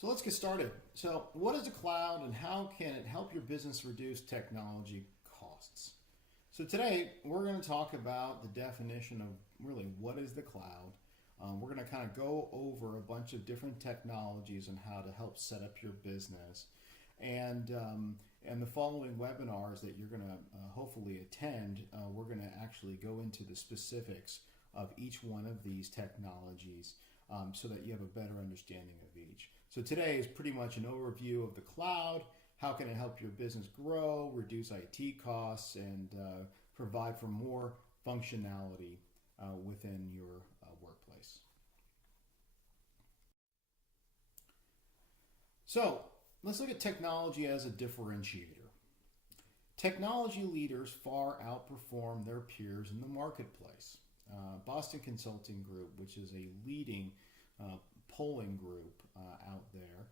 So let's get started. So, what is the cloud and how can it help your business reduce technology costs? So, today we're going to talk about the definition of really what is the cloud. We're going to kind of go over a bunch of different technologies and how to help set up your business. And the following webinars that you're going to hopefully attend, we're going to actually go into the specifics of each one of these technologies so that you have a better understanding of each. So today is pretty much an overview of the cloud. How can it help your business grow, reduce IT costs, and provide for more functionality within your workplace. So let's look at technology as a differentiator. Technology leaders far outperform their peers in the marketplace. Boston Consulting Group, which is a leading polling group out there,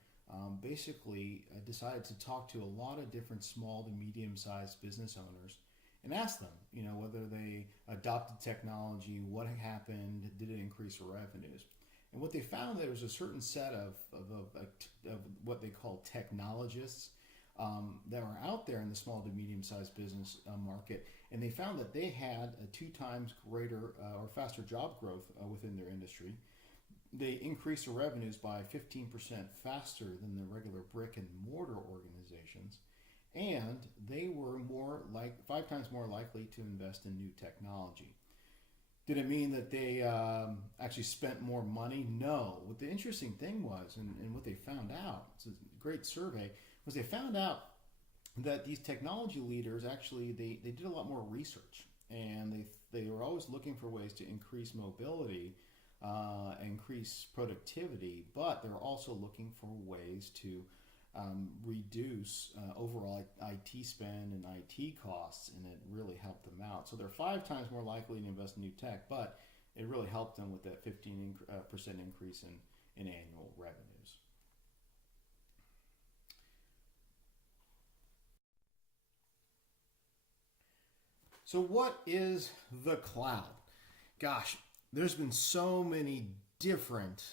basically decided to talk to a lot of different small to medium-sized business owners and ask them, whether they adopted technology, what happened, did it increase their revenues? And what they found, there was a certain set of what they call technologists that were out there in the small to medium-sized business market, and they found that they had a 2 times greater or faster job growth within their industry. They increased their revenues by 15% faster than the regular brick and mortar organizations, and they were 5 times more likely to invest in new technology. Did it mean that they actually spent more money? No. What the interesting thing was, and what they found out, it's a great survey, was they found out that these technology leaders actually, they did a lot more research, and they were always looking for ways to increase mobility, increase productivity, but they're also looking for ways to reduce overall IT spend and IT costs, and it really helped them out. So they're 5 times more likely to invest in new tech, but it really helped them with that 15% increase in annual revenues. So what is the cloud? Gosh, there's been so many different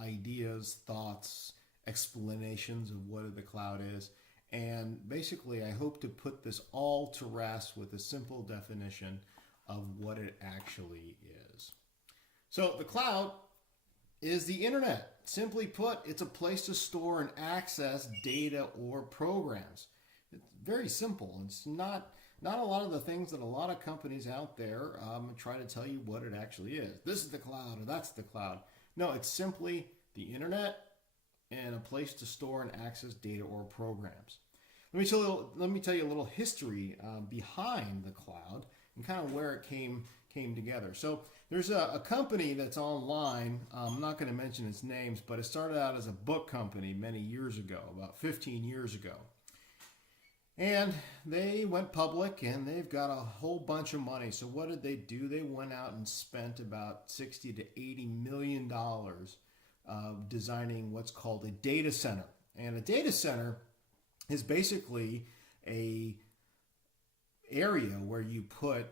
ideas, thoughts, explanations of what the cloud is. And basically, I hope to put this all to rest with a simple definition of what it actually is. So the cloud is the internet. Simply put, it's a place to store and access data or programs. It's very simple. It's not a lot of the things that a lot of companies out there try to tell you what it actually is. This is the cloud or that's the cloud. No, it's simply the internet and a place to store and access data or programs. Let me tell you a little history behind the cloud and kind of where it came together. So there's a company that's online. I'm not going to mention its names, but it started out as a book company many years ago, about 15 years ago. And they went public and they've got a whole bunch of money. So what did they do? They went out and spent about 60 to 80 million dollars designing what's called a data center. And a data center is basically a area where you put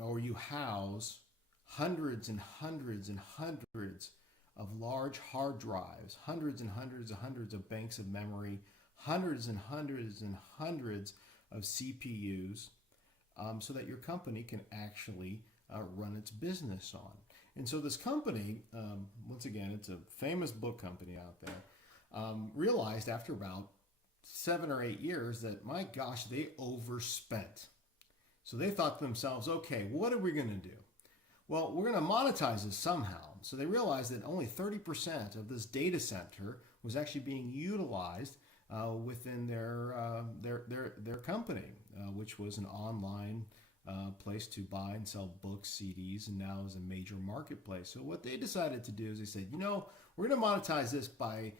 or you house hundreds and hundreds and hundreds of large hard drives, hundreds and hundreds and hundreds of banks of memory, hundreds and hundreds and hundreds of CPUs, so that your company can actually run its business on. And so this company, once again, it's a famous book company out there, realized after about 7 or 8 years that, my gosh, they overspent. So they thought to themselves, okay, what are we going to do? Well, we're going to monetize this somehow. So they realized that only 30% of this data center was actually being utilized within their company, which was an online place to buy and sell books, CDs, and now is a major marketplace. So what they decided to do is they said, we're going to monetize this by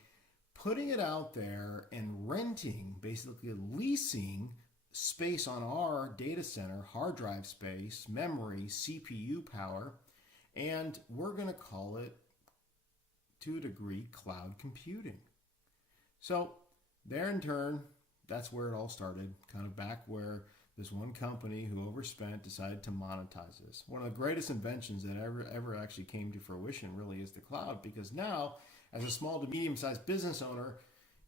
putting it out there and renting, basically leasing space on our data center, hard drive space, memory, CPU power, and we're going to call it, to a degree, cloud computing. So there in turn, that's where it all started, kind of back where this one company who overspent decided to monetize this. One of the greatest inventions that ever actually came to fruition really is the cloud, because now as a small to medium-sized business owner,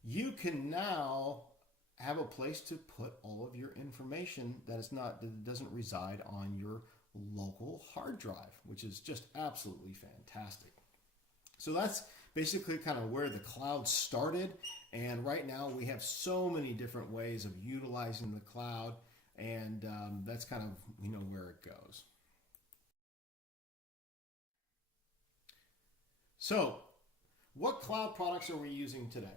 you can now have a place to put all of your information that doesn't reside on your local hard drive, which is just absolutely fantastic. So that's basically kind of where the cloud started. And right now we have so many different ways of utilizing the cloud, and that's kind of where it goes. So what cloud products are we using today?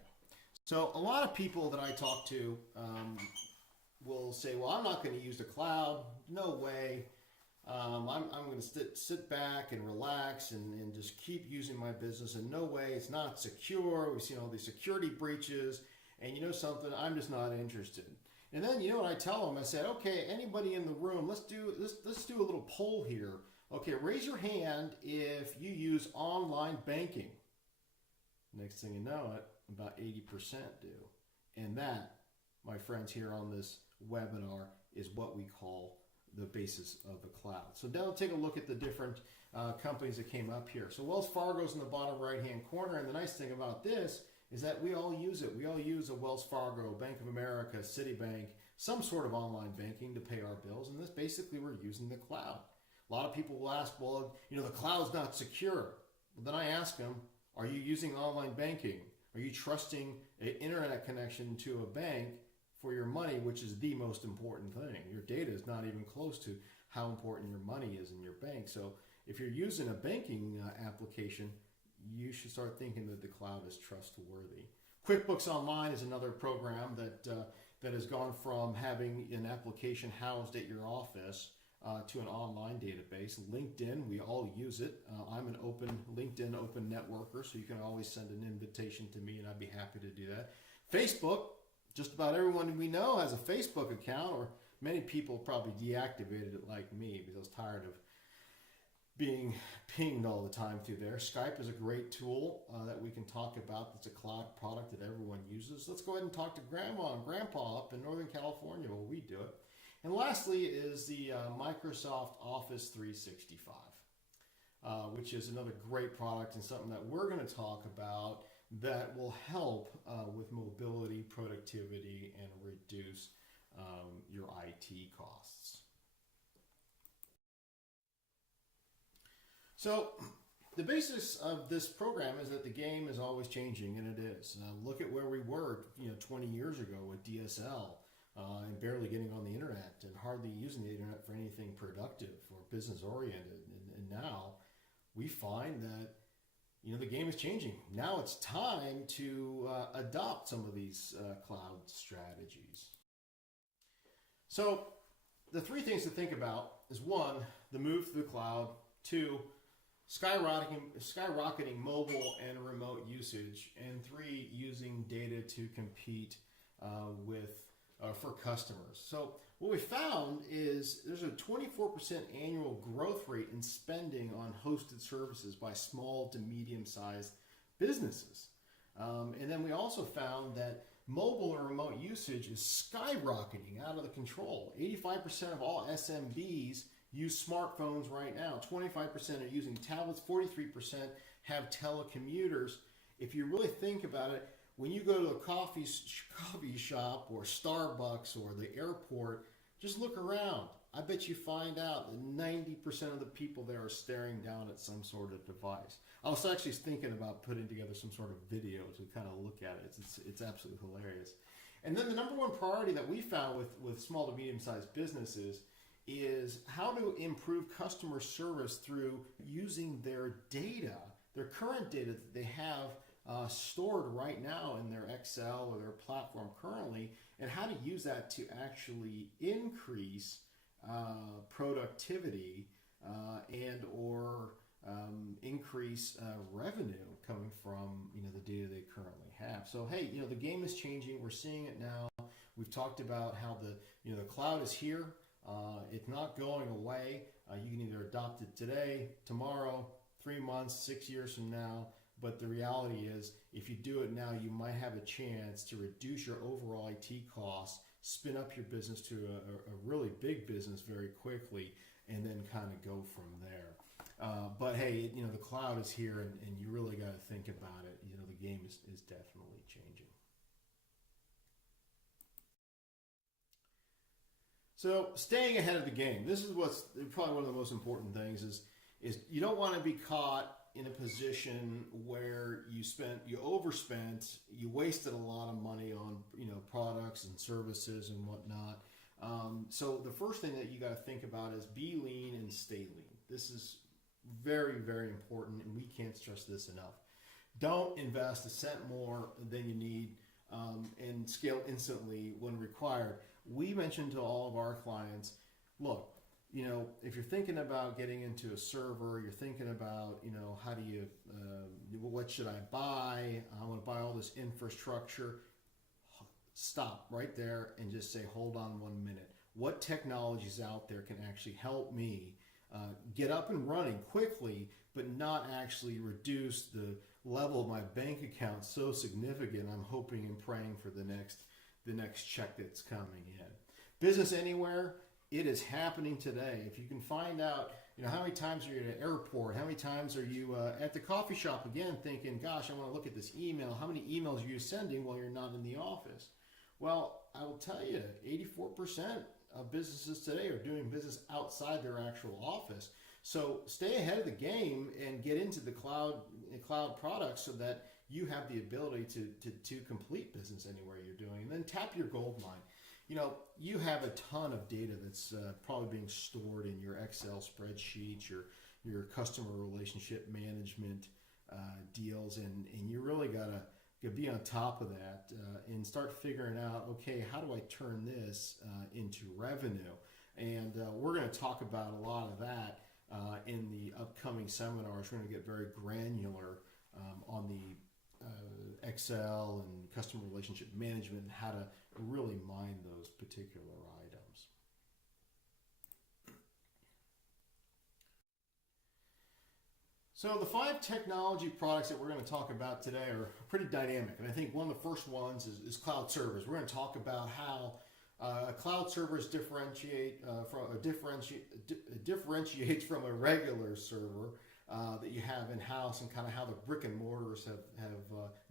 So a lot of people that I talk to will say, well, I'm not going to use the cloud. No way. I'm going to sit back and relax and just keep using my business. And no way, it's not secure. We've seen all these security breaches. And you know something, I'm just not interested. And then you know what I tell them? I said, okay, anybody in the room, let's do a little poll here. Okay, raise your hand if you use online banking. Next thing you know it, about 80% do. And that, my friends here on this webinar, is what we call the basis of the cloud. So now take a look at the different companies that came up here. So Wells Fargo's in the bottom right-hand corner, and the nice thing about this is that we all use it. We all use a Wells Fargo, Bank of America, Citibank, some sort of online banking to pay our bills, and this basically we're using the cloud. A lot of people will ask, well, the cloud's not secure. Well, then I ask them, are you using online banking? Are you trusting an internet connection to a bank for your money, which is the most important thing? Your data is not even close to how important your money is in your bank. So if you're using a banking application, you should start thinking that the cloud is trustworthy. QuickBooks Online is another program that has gone from having an application housed at your office to an online database. LinkedIn, we all use it. I'm an LinkedIn open networker, so you can always send an invitation to me and I'd be happy to do that. Facebook, just about everyone we know has a Facebook account, or many people probably deactivated it like me because I was tired of being pinged all the time through there. Skype is a great tool that we can talk about. It's a cloud product that everyone uses. Let's go ahead and talk to Grandma and Grandpa up in Northern California while we do it. And lastly is the Microsoft Office 365, which is another great product and something that we're going to talk about that will help with mobility, productivity, and reduce your IT costs. So the basis of this program is that the game is always changing, and it is. Look at where we were 20 years ago with DSL. And barely getting on the internet and hardly using the internet for anything productive or business oriented. And now we find that the game is changing. Now it's time to adopt some of these cloud strategies. So the three things to think about is 1, the move to the cloud. 2, skyrocketing mobile and remote usage. And 3, using data to compete for customers. So what we found is there's a 24% annual growth rate in spending on hosted services by small to medium-sized businesses. And then we also found that mobile and remote usage is skyrocketing out of the control. 85% of all SMBs use smartphones right now. 25% are using tablets. 43% have telecommuters. If you really think about it, when you go to a coffee shop or Starbucks or the airport, just look around. I bet you find out that 90% of the people there are staring down at some sort of device. I was actually thinking about putting together some sort of video to kind of look at it. It's absolutely hilarious. And then the number one priority that we found with small to medium-sized businesses is how to improve customer service through using their data, their current data that they have stored right now in their Excel or their platform currently, and how to use that to actually increase productivity and or increase revenue coming from the data they currently have. So hey, the game is changing. We're seeing it now. We've talked about how the cloud is here. It's not going away. You can either adopt it today, tomorrow, 3 months, 6 years from now. But the reality is, if you do it now, you might have a chance to reduce your overall IT costs, spin up your business to a really big business very quickly, and then kind of go from there. But hey, the cloud is here, and you really got to think about it. So staying ahead of the game. This is what's probably one of the most important things is you don't want to be caught in a position where you overspent, you wasted a lot of money on products and services and whatnot. So the first thing that you got to think about is be lean and stay lean. This is very, very important, and we can't stress this enough. Don't invest a cent more than you need, and scale instantly when required. We mentioned to all of our clients, look, if you're thinking about getting into a server, you're thinking about, how do you, what should I buy? I want to buy all this infrastructure. Stop right there and just say, hold on 1 minute. What technologies out there can actually help me get up and running quickly, but not actually reduce the level of my bank account so significant? I'm hoping and praying for the next check that's coming in. Business anywhere, it is happening today. If you can find out, how many times are you at an airport? How many times are you at the coffee shop again thinking, gosh, I want to look at this email. How many emails are you sending while you're not in the office? Well, I will tell you, 84% of businesses today are doing business outside their actual office. So stay ahead of the game and get into the cloud products so that you have the ability to complete business anywhere you're doing. And then tap your gold mine. You have a ton of data that's probably being stored in your Excel spreadsheets, your customer relationship management deals, and you really got to be on top of that and start figuring out, okay, how do I turn this into revenue? And we're going to talk about a lot of that in the upcoming seminars. We're going to get very granular on the Excel and customer relationship management and how to really mine those particular items. So the 5 technology products that we're going to talk about today are pretty dynamic, and I think one of the first ones is cloud servers. We're going to talk about how cloud servers differentiates from a regular server that you have in-house, and kind of how the brick and mortars have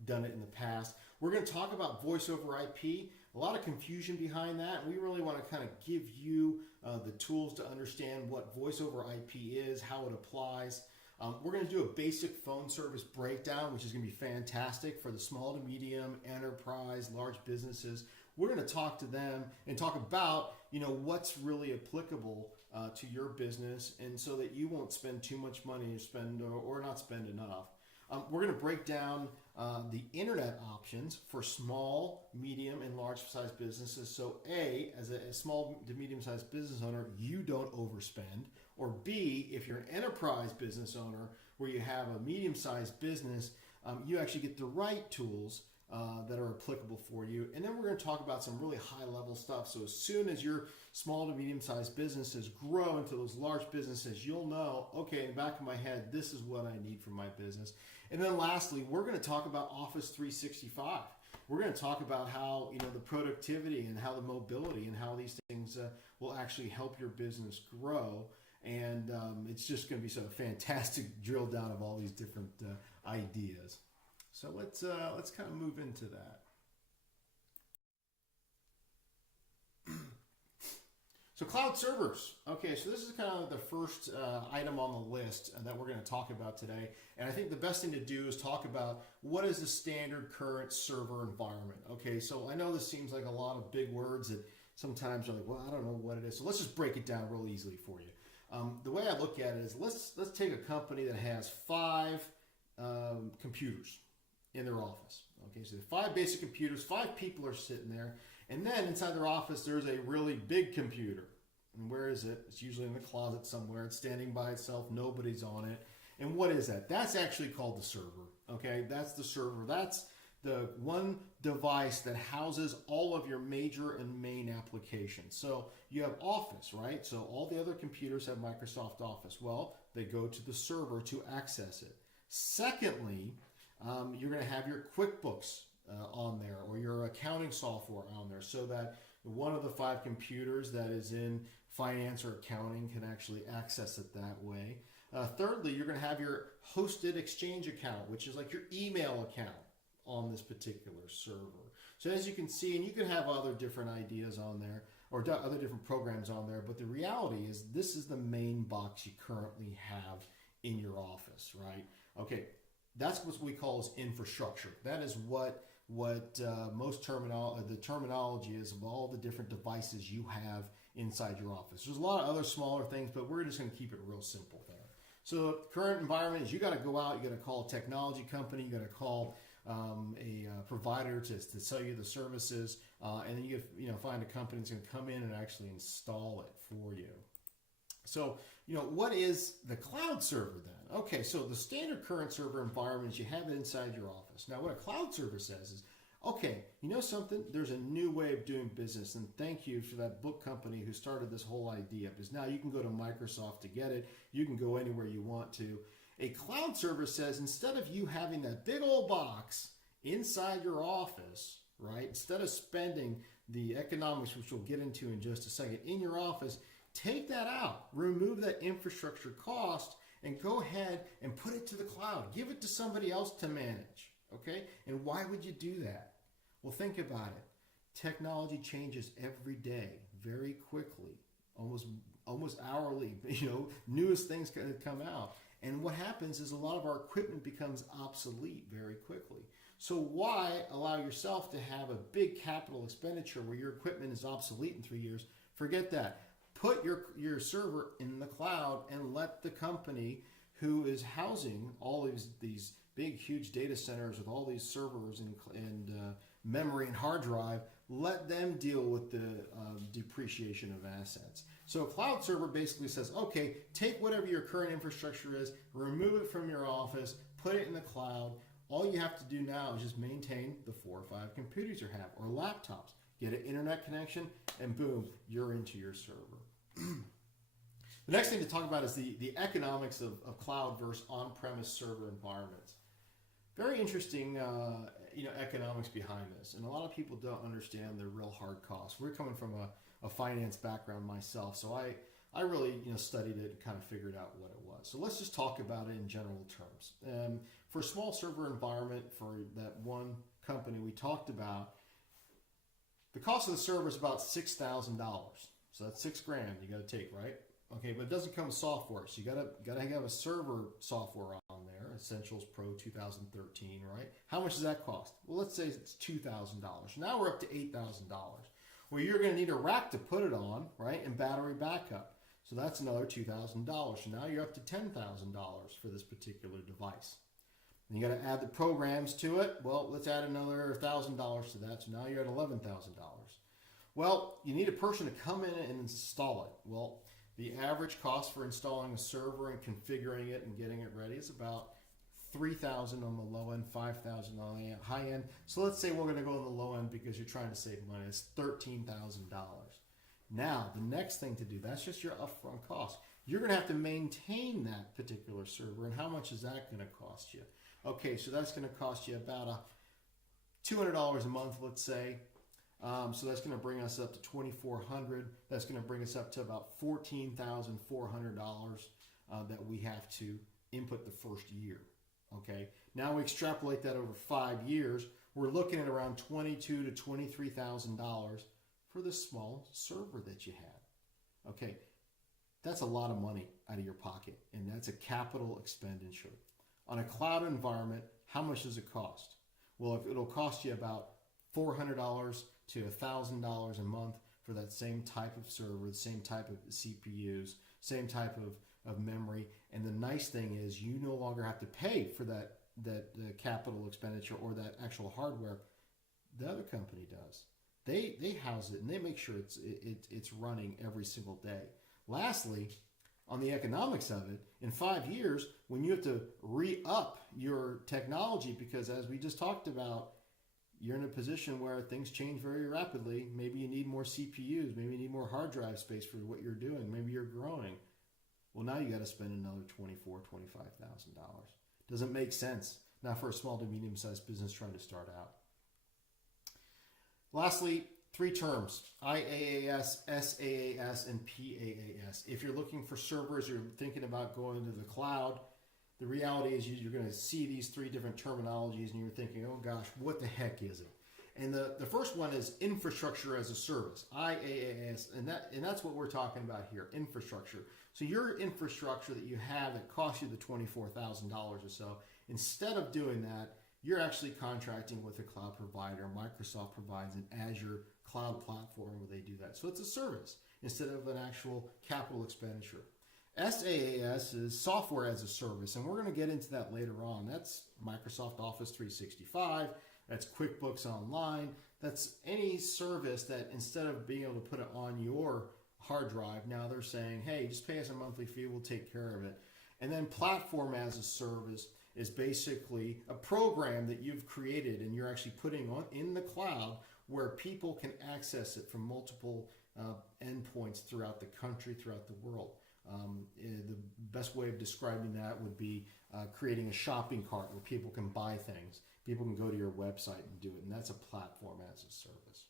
done it in the past. We're going to talk about voice over IP. A lot of confusion behind that. We really want to kind of give you the tools to understand what voice over IP is, how it applies. We're going to do a basic phone service breakdown, which is going to be fantastic for the small to medium, enterprise, large businesses. We're going to talk to them and talk about what's really applicable to your business, and so that you won't spend too much money or not spend enough. We're going to break down the internet options for small, medium, and large-sized businesses. So A, as a small to medium-sized business owner, you don't overspend. Or B, if you're an enterprise business owner where you have a medium-sized business, you actually get the right tools that are applicable for you. And then we're going to talk about some really high-level stuff. So as soon as your small to medium-sized businesses grow into those large businesses, you'll know, okay, in the back of my head, this is what I need for my business. And then lastly, we're going to talk about Office 365. We're going to talk about how the productivity and how the mobility and how these things will actually help your business grow. And it's just going to be a fantastic drill down of all these different ideas. So let's kind of move into that. So cloud servers. Okay, so this is kind of the first item on the list that we're going to talk about today. And I think the best thing to do is talk about what is the standard current server environment. Okay, so I know this seems like a lot of big words that sometimes you're like, well, I don't know what it is. So let's just break it down real easily for you. The way I look at it is let's take a company that has 5 computers in their office. Okay, so 5 basic computers, 5 people are sitting there, and then inside their office there's a really big computer. And where is it? It's usually in the closet somewhere. It's standing by itself. Nobody's on it. And what is that? That's actually called the server. Okay, that's the server. That's the one device that houses all of your major and main applications. So you have Office, right? So all the other computers have Microsoft Office. Well, they go to the server to access it. Secondly, you're going to have your QuickBooks on there, or your accounting software on there, so that one of the 5 computers that is in finance or accounting can actually access it that way. Thirdly, you're going to have your hosted Exchange account, which is like your email account on this particular server. So as you can see, and you can have other different ideas on there, or other different programs on there. But the reality is, this is the main box you currently have in your office, right? Okay, that's what we call as infrastructure. That is what the terminology is of all the different devices you have inside your office. There's a lot of other smaller things, but we're just going to keep it real simple there. So current environment is, you got to go out, you got to call a technology company, you got to call a provider to sell you the services, and then you find a company that's going to come in and actually install it for you. So, what is the cloud server then? Okay, so the standard current server environment is you have it inside your office. Now, what a cloud server says is, okay, you know something? There's a new way of doing business, and thank you for that book company who started this whole idea, because now you can go to Microsoft to get it. You can go anywhere you want to. A cloud server says, instead of you having that big old box inside your office, right, instead of spending the economics, which we'll get into in just a second, in your office, take that out, remove that infrastructure cost, and go ahead and put it to the cloud. Give it to somebody else to manage, okay? And why would you do that? Well, think about it. Technology changes every day, very quickly, almost hourly. Newest things come out. And what happens is a lot of our equipment becomes obsolete very quickly. So why allow yourself to have a big capital expenditure where your equipment is obsolete in 3 years? Forget that. Put your server in the cloud and let the company who is housing all these big, huge data centers with all these servers and memory and hard drive, let them deal with the depreciation of assets. So a cloud server basically says, okay, take whatever your current infrastructure is, remove it from your office, put it in the cloud. All you have to do now is just maintain the 4 or 5 computers you have, or laptops. Get an internet connection, and boom, you're into your server. The next thing to talk about is the economics of cloud versus on-premise server environments. Very interesting economics behind this, and a lot of people don't understand the real hard costs. We're coming from a finance background myself, so I really studied it and kind of figured out what it was. So let's just talk about it in general terms. For a small server environment, for that one company we talked about, the cost of the server is about $6,000. So that's $6,000 you got to take, right? Okay, but it doesn't come with software, so you got to have a server software on there. Essentials Pro 2013, right? How much does that cost? Well, let's say it's $2,000. Now we're up to $8,000. Well, you're going to need a rack to put it on, right, and battery backup. So that's another $2,000. So now you're up to $10,000 for this particular device. And you got to add the programs to it. Well, let's add another $1,000 to that. So now you're at $11,000. Well, you need a person to come in and install it. Well, the average cost for installing a server and configuring it and getting it ready is about $3,000 on the low end, $5,000 on the high end. So let's say we're going to go on the low end because you're trying to save money. It's $13,000. Now, the next thing to do, that's just your upfront cost. You're going to have to maintain that particular server, and how much is that going to cost you? Okay, so that's going to cost you about $200 a month, let's say. So that's going to bring us up to $2,400. That's going to bring us up to about $14,400 that we have to input the first year. Okay. Now we extrapolate that over 5 years. We're looking at around $22,000 to $23,000 for the small server that you had. Okay, that's a lot of money out of your pocket, and that's a capital expenditure. On a cloud environment, how much does it cost? Well, it'll cost you about $400 to $1,000 a month for that same type of server, the same type of CPUs, same type of memory. And the nice thing is you no longer have to pay for that capital expenditure or that actual hardware. The other company does. They house it and they make sure it's running every single day. Lastly, on the economics of it, in 5 years, when you have to re-up your technology, because as we just talked about, you're in a position where things change very rapidly. Maybe you need more CPUs. Maybe you need more hard drive space for what you're doing. Maybe you're growing. Well, now you got to spend another $24,000, $25,000. Doesn't make sense. Not for a small to medium-sized business trying to start out. Lastly, 3 terms: IaaS, SaaS, and PaaS. If you're looking for servers, you're thinking about going to the cloud, the reality is you're going to see these 3 different terminologies and you're thinking, oh gosh, what the heck is it? And the first one is infrastructure as a service, IaaS, and that's what we're talking about here, infrastructure. So your infrastructure that you have that costs you the $24,000 or so, instead of doing that, you're actually contracting with a cloud provider. Microsoft provides an Azure cloud platform where they do that. So it's a service instead of an actual capital expenditure. SaaS is software as a service, and we're going to get into that later on. That's Microsoft Office 365, that's QuickBooks Online, that's any service that instead of being able to put it on your hard drive, now they're saying, hey, just pay us a monthly fee, we'll take care of it. And then platform as a service is basically a program that you've created and you're actually putting on in the cloud where people can access it from multiple endpoints throughout the country, throughout the world. The best way of describing that would be creating a shopping cart where people can buy things. People can go to your website and do it, and that's a platform as a service.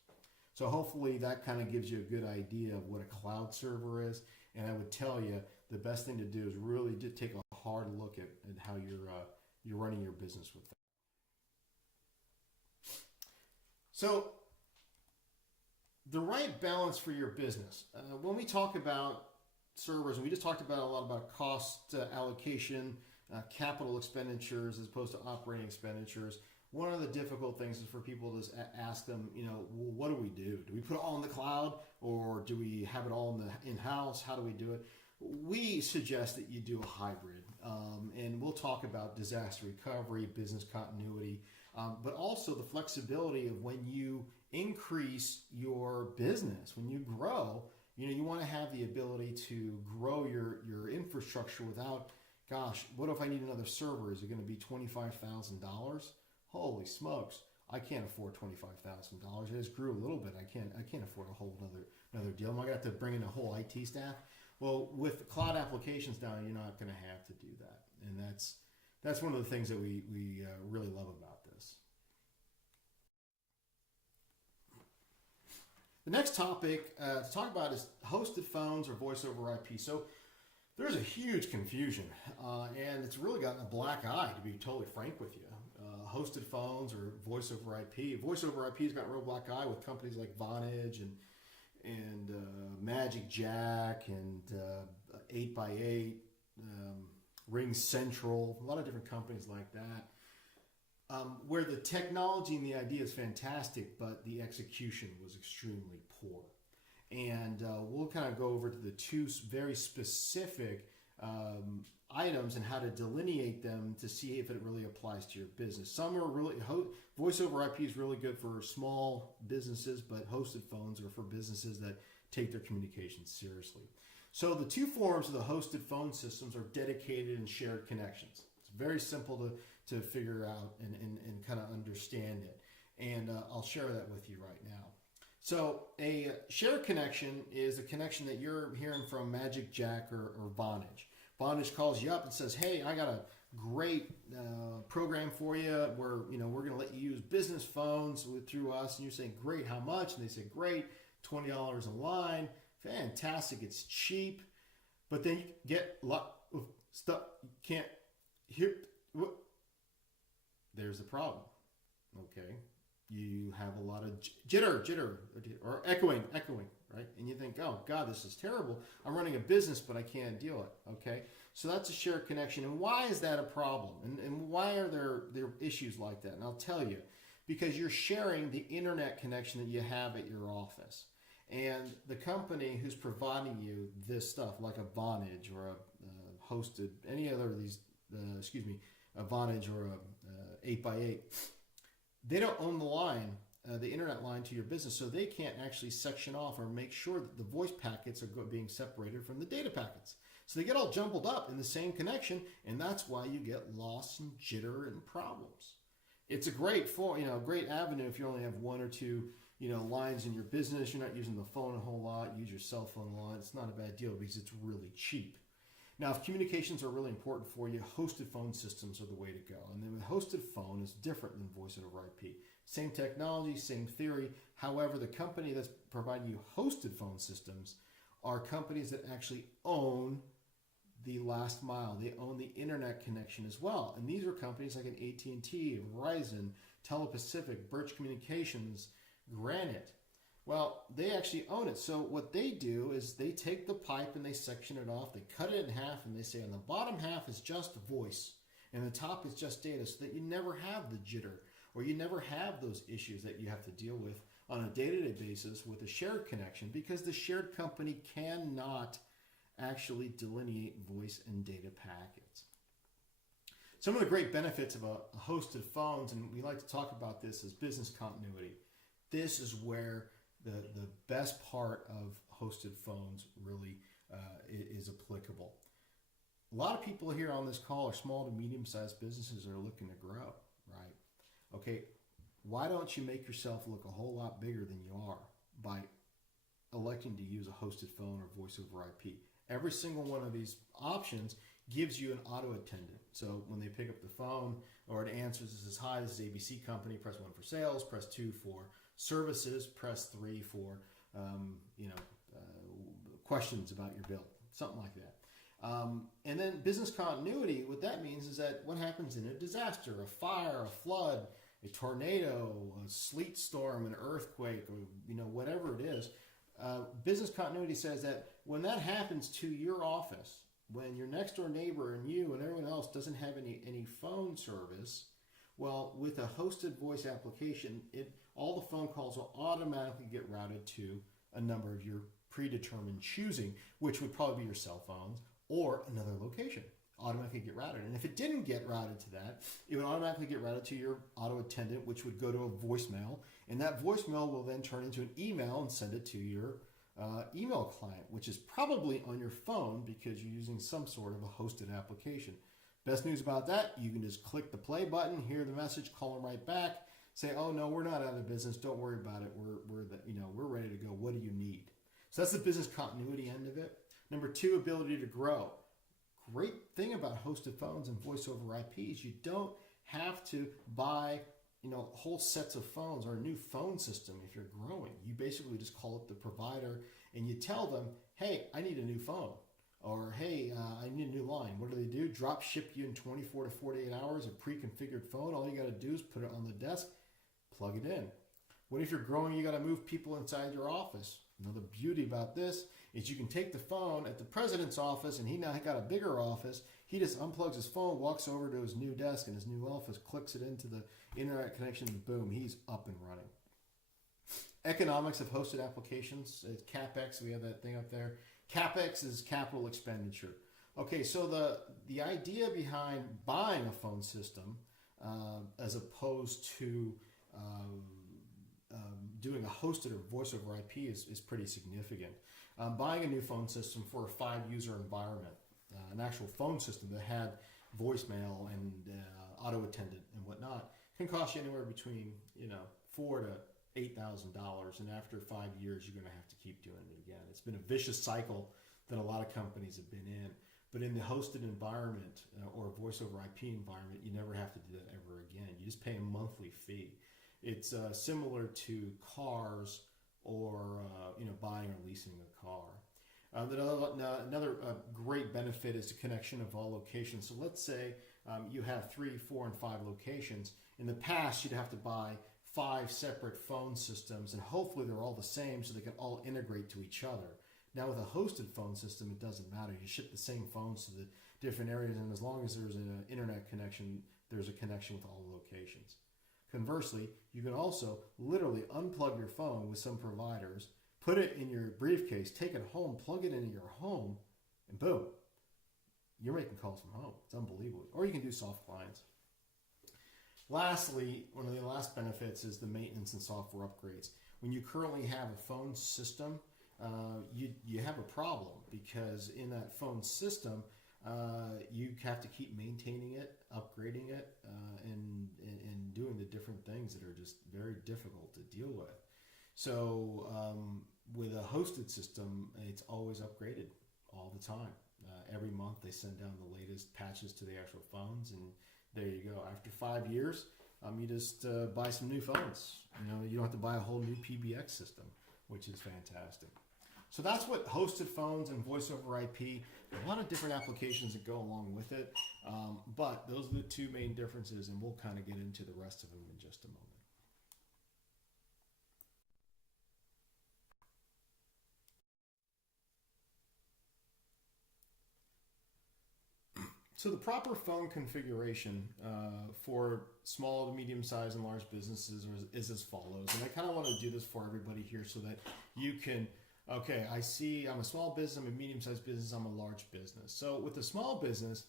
So hopefully that kind of gives you a good idea of what a cloud server is. And I would tell you the best thing to do is really to take a hard look at how you're running your business with that. So the right balance for your business. When we talk about servers, and we just talked about a lot about cost allocation, capital expenditures as opposed to operating expenditures. One of the difficult things is for people to ask them, well, what do we do? Do we put it all in the cloud, or do we have it all in-house? How do we do it? We suggest that you do a hybrid, and we'll talk about disaster recovery, business continuity, but also the flexibility of when you increase your business, when you grow, you want to have the ability to grow your infrastructure without, gosh, what if I need another server? Is it going to be $25,000? Holy smokes, I can't afford $25,000. I just grew a little bit. I can't afford a whole another deal. Am I going to have to bring in a whole IT staff? Well, with cloud applications now, you're not going to have to do that, and that's one of the things that we really love about this. The next topic to talk about is hosted phones or voice over IP. So there's a huge confusion, and it's really gotten a black eye, to be totally frank with you. Hosted phones or voice over IP. Voice over IP has got a real black eye with companies like Vonage and Magic Jack and 8x8, Ring Central, a lot of different companies like that. Where the technology and the idea is fantastic, but the execution was extremely poor. And we'll kind of go over to the two very specific items and how to delineate them to see if it really applies to your business. Some are really, voice over IP is really good for small businesses, but hosted phones are for businesses that take their communications seriously. So the two forms of the hosted phone systems are dedicated and shared connections. It's very simple to figure out and kind of understand it. And I'll share that with you right now. So a shared connection is a connection that you're hearing from Magic Jack or Vonage. Vonage calls you up and says, hey, I got a great program for you where we're going to let you use business phones through us. And you're saying, great, how much? And they say, great, $20 a line. Fantastic, it's cheap. But then you get a lot of stuff you can't hear. There's the problem. Okay. You have a lot of jitter, or echoing, right? And you think, oh God, this is terrible. I'm running a business, but I can't deal it. Okay, so that's a shared connection. And why is that a problem? And why are there issues like that? And I'll tell you, because you're sharing the internet connection that you have at your office. And the company who's providing you this stuff, like a Vonage or a hosted, any other of these, a Vonage or a 8x8, they don't own the line, the internet line to your business, so they can't actually section off or make sure that the voice packets are being separated from the data packets. So they get all jumbled up in the same connection, and that's why you get loss and jitter and problems. It's a great great avenue if you only have one or two lines in your business. You're not using the phone a whole lot. Use your cell phone a lot. It's not a bad deal because it's really cheap. Now, if communications are really important for you, hosted phone systems are the way to go. And then with hosted phone is different than voice over IP. Same technology, same theory. However, the company that's providing you hosted phone systems are companies that actually own the last mile. They own the internet connection as well. And these are companies like an AT&T, Verizon, Telepacific, Birch Communications, Granite. Well, they actually own it. So what they do is they take the pipe and they section it off. They cut it in half and they say on the bottom half is just voice and the top is just data, so that you never have the jitter or you never have those issues that you have to deal with on a day-to-day basis with a shared connection, because the shared company cannot actually delineate voice and data packets. Some of the great benefits of a hosted phones, and we like to talk about this, is business continuity. This is where the best part of hosted phones really is applicable. A lot of people here on this call are small to medium-sized businesses that are looking to grow, right? Okay, why don't you make yourself look a whole lot bigger than you are by electing to use a hosted phone or voice over IP? Every single one of these options gives you an auto attendant. So when they pick up the phone or it answers, it says, hi, this is ABC Company, press 1 for sales, press 2 for services, press 3 for questions about your bill, something like that. And then business continuity, what that means is that what happens in a disaster, a fire, a flood, a tornado, a sleet storm, an earthquake, or whatever it is, business continuity says that when that happens to your office, when your next door neighbor and you and everyone else doesn't have any phone service, well, with a hosted voice application, all the phone calls will automatically get routed to a number of your predetermined choosing, which would probably be your cell phones or another location. Automatically get routed. And if it didn't get routed to that, it would automatically get routed to your auto attendant, which would go to a voicemail. And that voicemail will then turn into an email and send it to your email client, which is probably on your phone because you're using some sort of a hosted application. Best news about that, you can just click the play button, hear the message, call them right back, say, oh no, we're not out of business, don't worry about it, we're ready to go, what do you need? So that's the business continuity end of it. Number 2, ability to grow. Great thing about hosted phones and voice over IP is you don't have to buy whole sets of phones or a new phone system if you're growing. You basically just call up the provider and you tell them, hey, I need a new phone. Or, hey, I need a new line. What do? Drop ship you in 24 to 48 hours a pre-configured phone. All you got to do is put it on the desk, plug it in. What if you're growing, you got to move people inside your office? The beauty about this is you can take the phone at the president's office, and he now got a bigger office. He just unplugs his phone, walks over to his new desk in his new office, clicks it into the internet connection, and boom, he's up and running. Economics of hosted applications. It's CapEx. We have that thing up there. CapEx is capital expenditure. Okay, so the idea behind buying a phone system as opposed to doing a hosted or voice over IP is pretty significant. Buying a new phone system for a 5-user environment, an actual phone system that had voicemail and auto attendant and whatnot, can cost you anywhere between $4,000 to $8,000, and after 5 years, you're going to have to keep doing it again. It's been a vicious cycle that a lot of companies have been in. But in the hosted environment or voice over IP environment, you never have to do that ever again. You just pay a monthly fee. It's similar to cars or buying or leasing a car. Another great benefit is the connection of all locations. So let's say you have 3, 4, and 5 locations. In the past, you'd have to buy 5 separate phone systems, and hopefully they're all the same so they can all integrate to each other. Now with a hosted phone system, it doesn't matter. You ship the same phones to the different areas, and as long as there's an internet connection, there's a connection with all the locations. Conversely, you can also literally unplug your phone with some providers, put it in your briefcase, take it home, plug it into your home, and boom, you're making calls from home. It's unbelievable. Or you can do soft clients. Lastly, one of the last benefits is the maintenance and software upgrades. When you currently have a phone system, you have a problem because in that phone system, you have to keep maintaining it, upgrading it, and doing the different things that are just very difficult to deal with. So with a hosted system, it's always upgraded all the time. Every month they send down the latest patches to the actual phones, and there you go. After 5 years, you just buy some new phones. You don't have to buy a whole new PBX system, which is fantastic. So that's what hosted phones and voice over IP, a lot of different applications that go along with it. But those are the two main differences, and we'll kind of get into the rest of them in just a moment. So the proper phone configuration for small to medium sized and large businesses is as follows. And I kind of want to do this for everybody here so that you can, okay, I see I'm a small business, I'm a medium sized business, I'm a large business. So with a small business,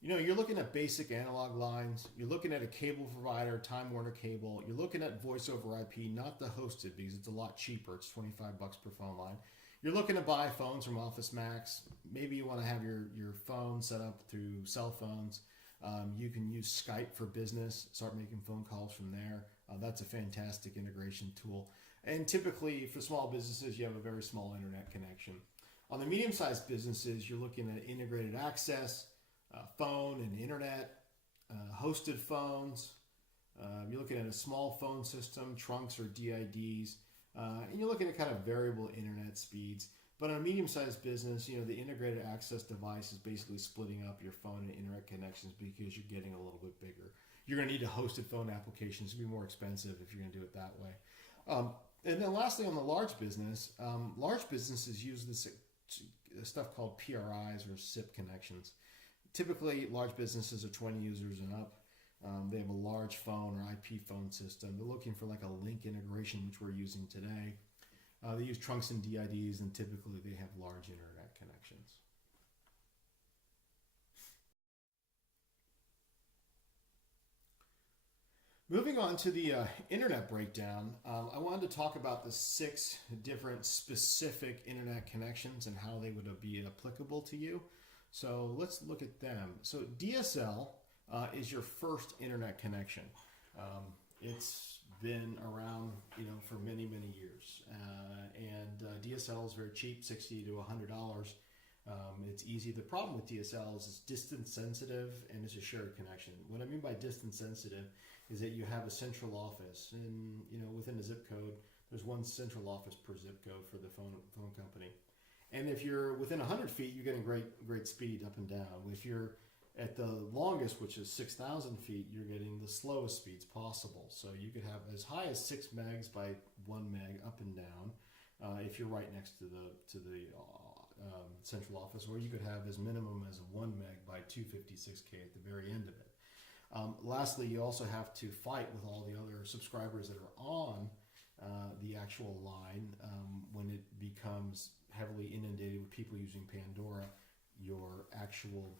you know, you're looking at basic analog lines, you're looking at a cable provider, Time Warner cable, you're looking at voice over IP, not the hosted because it's a lot cheaper. It's $25 per phone line. You're looking to buy phones from Office Max. Maybe you want to have your phone set up through cell phones. You can use Skype for business, start making phone calls from there. That's a fantastic integration tool. And typically for small businesses, you have a very small internet connection. On the medium-sized businesses, you're looking at integrated access, phone and internet, hosted phones. You're looking at a small phone system, trunks or DIDs. And you're looking at kind of variable internet speeds. But on a medium-sized business, you know, the integrated access device is basically splitting up your phone and internet connections because you're getting a little bit bigger. You're going to need a hosted phone application. It's going to be more expensive if you're going to do it that way. And then lastly, on the large businesses use this stuff called PRIs or SIP connections. Typically, large businesses are 20 users and up. They have a large phone or IP phone system. They're looking for like a link integration, which we're using today. They use trunks and DIDs, and typically they have large internet connections. Moving on to the internet breakdown, I wanted to talk about the 6 different specific internet connections and how they would be applicable to you. So let's look at them. So DSL is your first internet connection. It's been around, you know, for many, many years. And DSL is very cheap, $60 to $100. It's easy. The problem with DSL is it's distance sensitive and it's a shared connection. What I mean by distance sensitive is that you have a central office, and you know, within a zip code, there's one central office per zip code for the phone company. And if you're within 100 feet, you're getting great speed up and down. If you're at the longest, which is 6,000 feet, you're getting the slowest speeds possible. So you could have as high as 6 megs by 1 meg up and down if you're right next to the central office, or you could have as minimum as 1 meg by 256K at the very end of it. Lastly, you also have to fight with all the other subscribers that are on the actual line when it becomes heavily inundated with people using Pandora. Your actual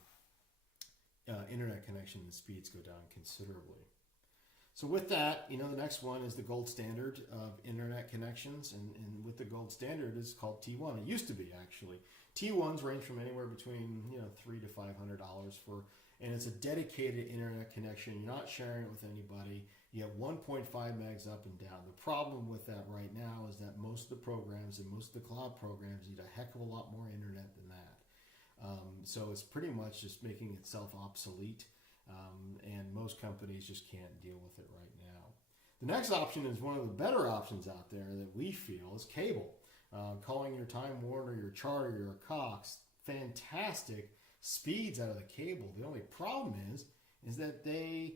internet connection and speeds go down considerably. So with that, you know, the next one is the gold standard of internet connections, and with the gold standard is called T1. It used to be actually. T1s range from anywhere between, you know, $300 to $500 for, and it's a dedicated internet connection. You're not sharing it with anybody. You have 1.5 megs up and down. The problem with that right now is that most of the programs and most of the cloud programs need a heck of a lot more internet than that. So it's pretty much just making itself obsolete, and most companies just can't deal with it right now. The next option is one of the better options out there that we feel is cable. Calling your Time Warner, your Charter, your Cox, fantastic speeds out of the cable. The only problem is that they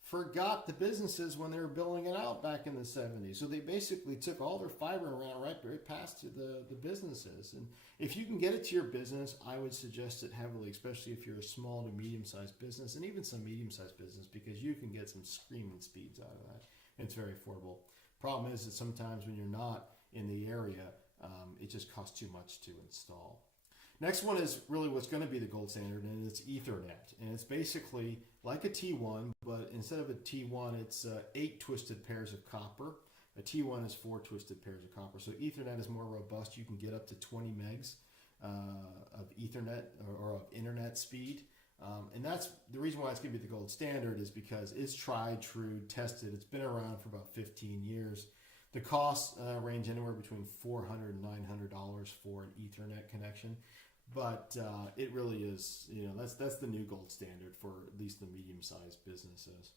forgot the businesses when they were building it out back in the 70s. So they basically took all their fiber and ran it right past to the businesses. And if you can get it to your business, I would suggest it heavily, especially if you're a small to medium-sized business, and even some medium-sized business, because you can get some screaming speeds out of that. It's very affordable. Problem is that sometimes when you're not in the area, it just costs too much to install. Next one is really what's going to be the gold standard, and it's Ethernet. And it's basically like a T1, but instead of a T1, it's 8 twisted pairs of copper. A T1 is 4 twisted pairs of copper. So Ethernet is more robust. You can get up to 20 megs of Ethernet or of internet speed. And that's the reason why it's going to be the gold standard, is because it's tried, true, tested. It's been around for about 15 years. The costs range anywhere between $400 and $900 for an Ethernet connection. But it really is, you know, that's the new gold standard for at least the medium-sized businesses.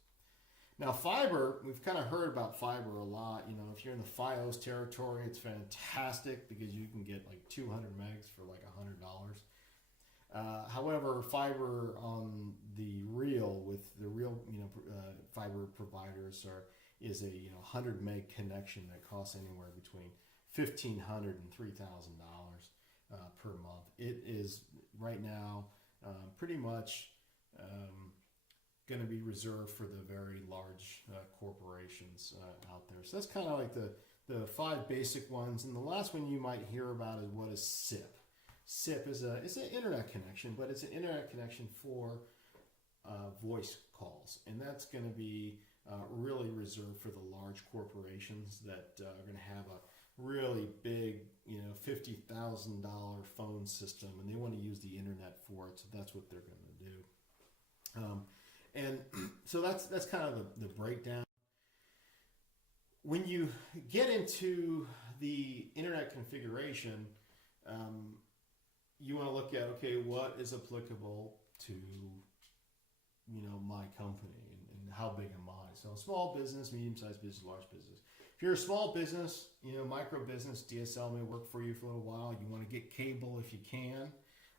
Now, fiber, we've kind of heard about fiber a lot. You know, if you're in the Fios territory, it's fantastic because you can get like 200 megs for like $100. However, fiber on the real with the real fiber providers is a 100 meg connection that costs anywhere between $1,500 and $3,000 per month. It is right now pretty much going to be reserved for the very large corporations out there. So that's kind of like the five basic ones. And the last one you might hear about is what is SIP. SIP is an internet connection, but it's an internet connection for voice calls, and that's going to be really reserved for the large corporations that are going to have a really big, $50,000 phone system, and they want to use the internet for it. So that's what they're going to do. And so that's kind of the breakdown. When you get into the internet configuration, you want to look at, okay, what is applicable to, my company and how big am I? So small business, medium-sized business, large business. If you're a small business, micro business, DSL may work for you for a little while. You want to get cable if you can.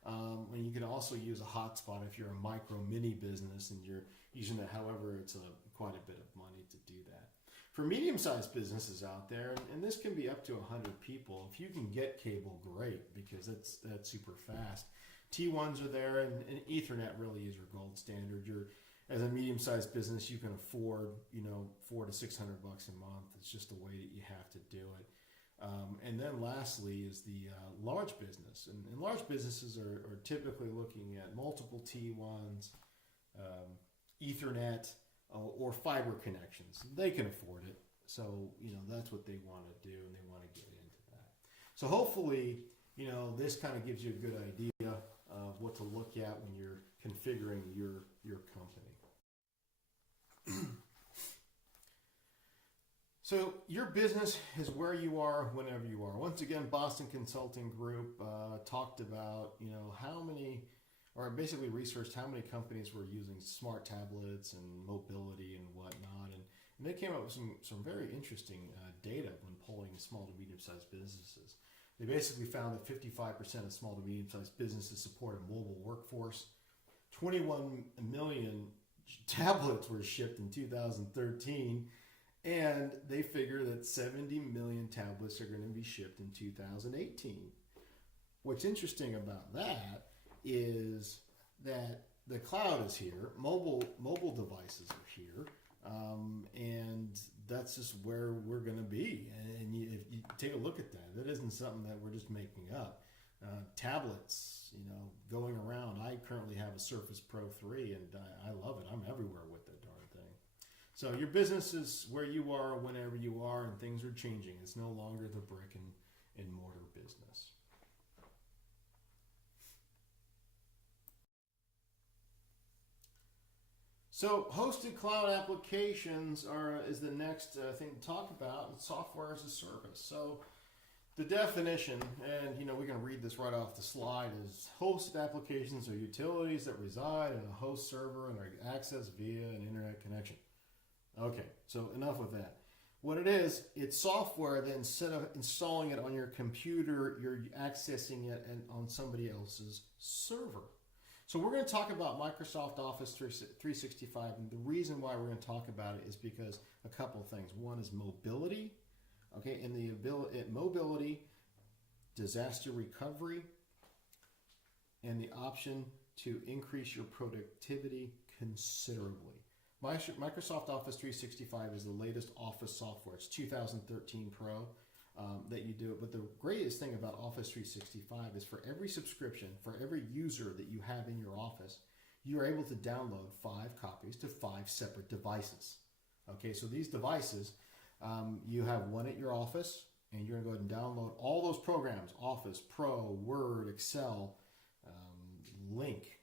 And you can also use a hotspot if you're a micro mini business and you're using it. However, it's quite a bit of money to do that. For medium-sized businesses out there, and this can be up to 100 people, if you can get cable, great, because that's super fast. T1s are there, and Ethernet really is your gold standard. As a medium-sized business, you can afford, $400 to $600 a month. It's just the way that you have to do it. And then lastly is the large business. And large businesses are typically looking at multiple T1s, Ethernet, or fiber connections. They can afford it. So, that's what they want to do, and they want to get into that. So hopefully, this kind of gives you a good idea of what to look at when you're configuring your company. So your business is where you are whenever you are. Once again, Boston Consulting Group talked about, how many, or basically researched how many companies were using smart tablets and mobility and whatnot. And they came up with some very interesting data when polling small to medium-sized businesses. They basically found that 55% of small to medium-sized businesses support a mobile workforce. 21 million tablets were shipped in 2013, and they figure that 70 million tablets are going to be shipped in 2018. What's interesting about that is that the cloud is here, mobile devices are here, and that's just where we're going to be. And if you take a look at that, that isn't something that we're just making up. Tablets, going around. I currently have a Surface Pro 3, and I love it. I'm everywhere with that darn thing. So your business is where you are whenever you are, and things are changing. It's no longer the brick and mortar business. So hosted cloud applications is the next thing to talk about, and software as a service. So the definition, and we're going to read this right off the slide, is hosted applications are utilities that reside in a host server and are accessed via an internet connection. Okay, so enough with that. What it is, it's software that instead of installing it on your computer, you're accessing it on somebody else's server. So we're going to talk about Microsoft Office 365, and the reason why we're going to talk about it is because a couple of things. One is mobility, okay, and mobility, disaster recovery, and the option to increase your productivity considerably. Microsoft Office 365 is the latest Office software. It's 2013 Pro. That you do it. But the greatest thing about Office 365 is for every subscription, for every user that you have in your office, you're able to download 5 copies to 5 separate devices. Okay, so these devices, you have one at your office, and you're going to go ahead and download all those programs, Office, Pro, Word, Excel, Link,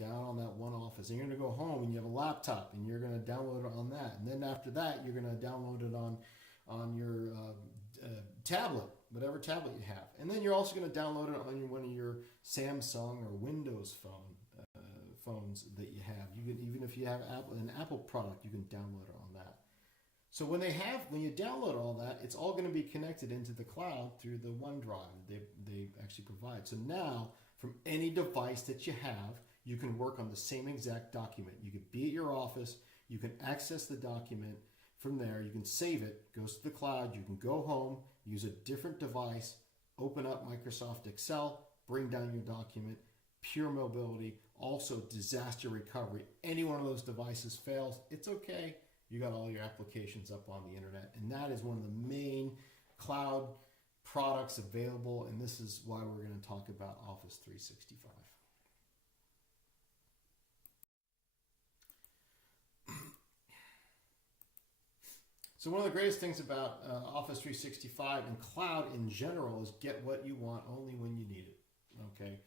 down on that one office. And you're going to go home and you have a laptop, and you're going to download it on that. And then after that, you're going to download it on your tablet, whatever tablet you have. And then you're also going to download it on one of your Samsung or Windows phones that you have. You can, even if you have an Apple product, you can download it on So when you download all that, it's all going to be connected into the cloud through the OneDrive they actually provide. So now, from any device that you have, you can work on the same exact document. You could be at your office, you can access the document from there, you can save it, goes to the cloud, you can go home, use a different device, open up Microsoft Excel, bring down your document, pure mobility, also disaster recovery. Any one of those devices fails, it's okay. You got all your applications up on the internet. And that is one of the main cloud products available. And this is why we're going to talk about Office 365. So one of the greatest things about Office 365 and cloud in general is get what you want only when you need it. Okay.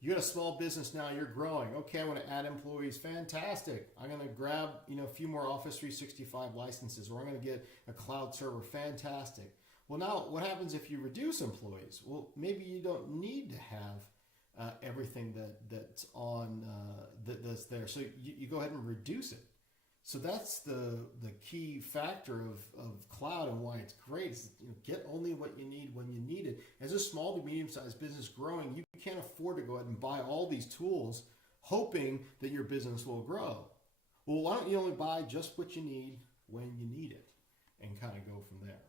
You got a small business now, you're growing. Okay, I want to add employees. Fantastic. I'm going to grab, a few more Office 365 licenses, or I'm going to get a cloud server. Fantastic. Well, now what happens if you reduce employees? Well, maybe you don't need to have everything that's on that's there. So you go ahead and reduce it. So that's the key factor of cloud and why it's great. Is, get only what you need when you need it. As a small to medium-sized business growing, you can't afford to go ahead and buy all these tools hoping that your business will grow. Well, why don't you only buy just what you need when you need it and kind of go from there.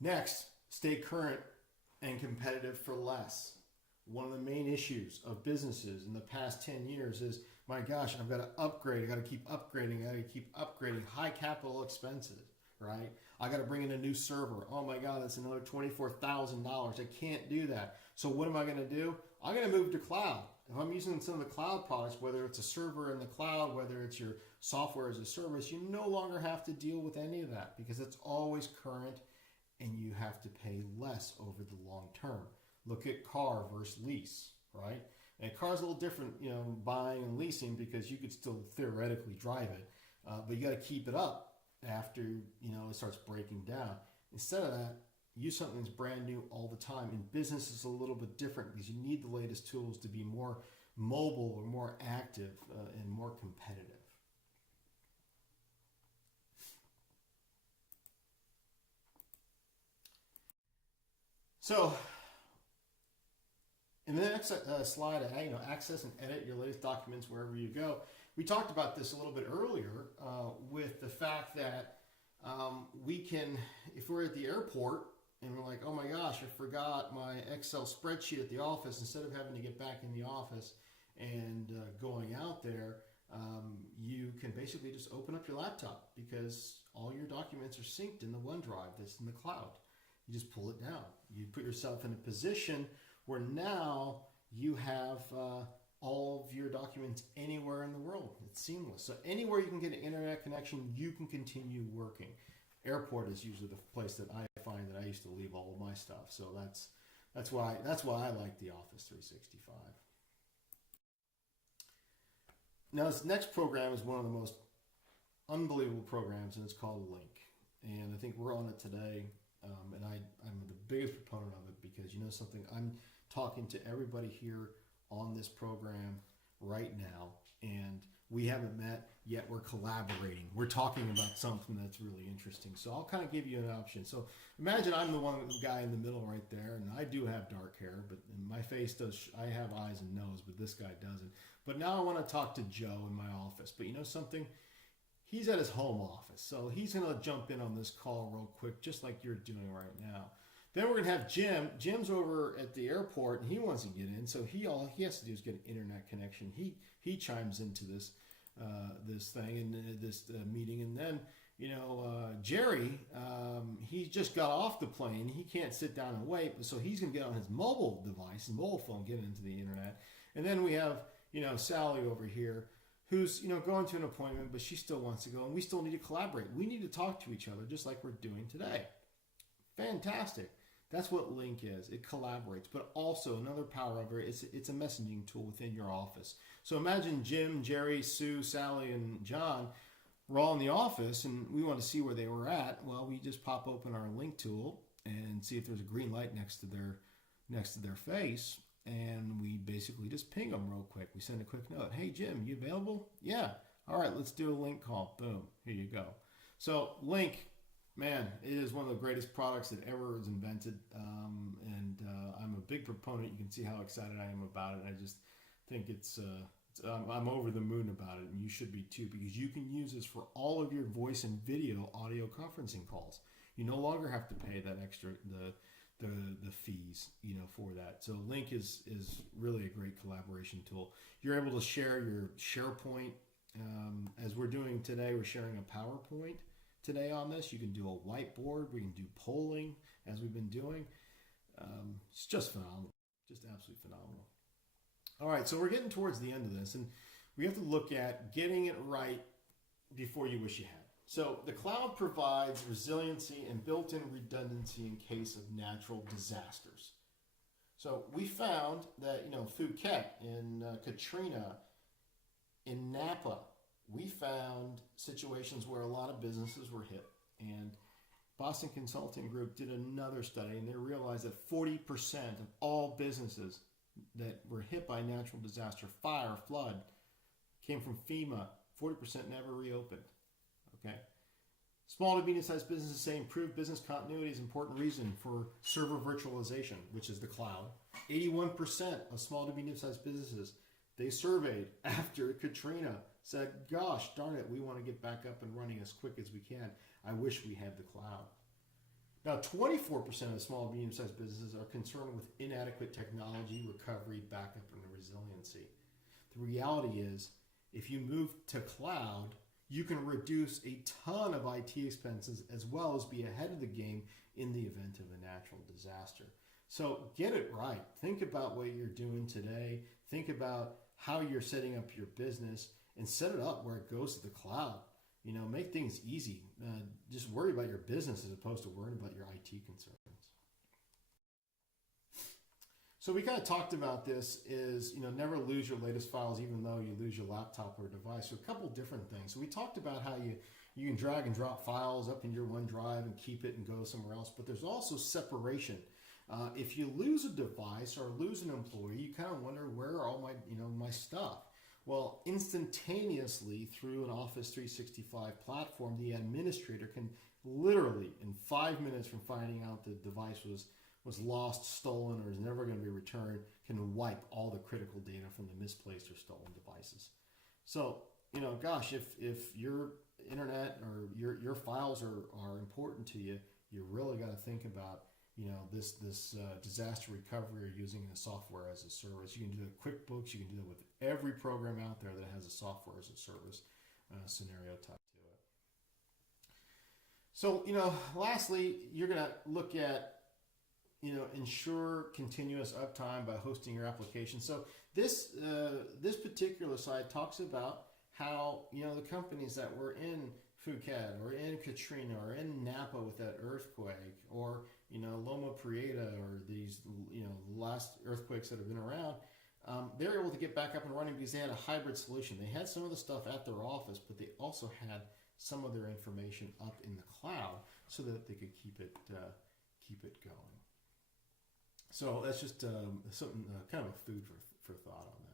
Next, stay current and competitive for less. One of the main issues of businesses in the past 10 years is, my gosh, I've got to upgrade. I got to keep upgrading. I got to keep upgrading. High capital expenses, right? I got to bring in a new server. Oh my God, that's another $24,000. I can't do that. So what am I going to do? I'm going to move to cloud. If I'm using some of the cloud products, whether it's a server in the cloud, whether it's your software as a service, you no longer have to deal with any of that because it's always current and you have to pay less over the long term. Look at car versus lease, right? And a car's a little different, buying and leasing because you could still theoretically drive it, but you got to keep it up after, it starts breaking down. Instead of that, use something that's brand new all the time. And business is a little bit different because you need the latest tools to be more mobile or more active and more competitive. So, in the next slide, access and edit your latest documents wherever you go. We talked about this a little bit earlier with the fact that we can, if we're at the airport and we're like, oh my gosh, I forgot my Excel spreadsheet at the office, instead of having to get back in the office and going out there, you can basically just open up your laptop because all your documents are synced in the OneDrive that's in the cloud. You just pull it down. You put yourself in a position where now you have all of your documents anywhere in the world. It's seamless. So anywhere you can get an internet connection, you can continue working. Airport is usually the place that I find that I used to leave all of my stuff. So that's why I like the Office 365. Now this next program is one of the most unbelievable programs, and it's called Link. And I think we're on it today. And I'm the biggest proponent of it because something, I'm talking to everybody here on this program right now, and we haven't met yet. We're collaborating. We're talking about something that's really interesting. So I'll kind of give you an option. So imagine I'm the guy in the middle right there, and I do have dark hair, but my face does. I have eyes and nose, but this guy doesn't. But now I want to talk to Joe in my office. But something? He's at his home office, so he's going to jump in on this call real quick, just like you're doing right now. Then we're going to have Jim. Jim's over at the airport, and he wants to get in, so all he has to do is get an internet connection. He chimes into this thing and this meeting, and then Jerry, he just got off the plane. He can't sit down and wait, so he's going to get on his mobile device, his mobile phone, get into the internet, and then we have Sally over here, who's going to an appointment, but she still wants to go, and we still need to collaborate. We need to talk to each other just like we're doing today. Fantastic. That's what Link is. It collaborates, but also another power of it, it's a messaging tool within your office. So imagine Jim, Jerry, Sue, Sally, and John were all in the office, and we want to see where they were at. Well, we just pop open our Link tool and see if there's a green light next to their face. And we basically just ping them real quick. We send a quick note. Hey, Jim, you available? Yeah. All right, let's do a link call. Boom, here you go. So link, man, it is one of the greatest products that ever was invented, and I'm a big proponent. You can see how excited I am about it. I just think I'm over the moon about it, and you should be too, because you can use this for all of your voice and video audio conferencing calls. You no longer have to pay that extra the fees, for that. So Link is really a great collaboration tool. You're able to share your SharePoint. As we're doing today, we're sharing a PowerPoint today on this. You can do a whiteboard. We can do polling as we've been doing. It's just phenomenal, just absolutely phenomenal. All right, so we're getting towards the end of this, and we have to look at getting it right before you wish you had. So the cloud provides resiliency and built-in redundancy in case of natural disasters. So we found that, Phuket, in Katrina, in Napa, we found situations where a lot of businesses were hit. And Boston Consulting Group did another study, and they realized that 40% of all businesses that were hit by natural disaster, fire, flood, came from FEMA. 40% never reopened. Okay. Small to medium-sized businesses say improved business continuity is an important reason for server virtualization, which is the cloud. 81% of small to medium-sized businesses they surveyed after Katrina said, gosh, darn it, we want to get back up and running as quick as we can. I wish we had the cloud. Now, 24% of small and medium-sized businesses are concerned with inadequate technology, recovery, backup, and resiliency. The reality is, if you move to cloud, you can reduce a ton of IT expenses as well as be ahead of the game in the event of a natural disaster. So get it right. Think about what you're doing today. Think about how you're setting up your business and set it up where it goes to the cloud. Make things easy. Just worry about your business as opposed to worrying about your IT concerns. So we kind of talked about this is, never lose your latest files even though you lose your laptop or device. So a couple different things. So we talked about how you can drag and drop files up in your OneDrive and keep it and go somewhere else. But there's also separation. If you lose a device or lose an employee, you kind of wonder, where are all my stuff? Well, instantaneously through an Office 365 platform, the administrator can literally, in 5 minutes from finding out the device was lost, stolen, or is never going to be returned, can wipe all the critical data from the misplaced or stolen devices. So, gosh, if your internet or your files are important to you, you really got to think about this disaster recovery or using a software as a service. You can do it with QuickBooks. You can do it with every program out there that has a software as a service scenario type to it. So, lastly, you're going to look at, ensure continuous uptime by hosting your application. So this particular site talks about how, the companies that were in Phuket or in Katrina or in Napa with that earthquake, or Loma Prieta, or these last earthquakes that have been around, they're able to get back up and running because they had a hybrid solution. They had some of the stuff at their office, but they also had some of their information up in the cloud so that they could keep it going. So that's just something kind of a food for thought on that.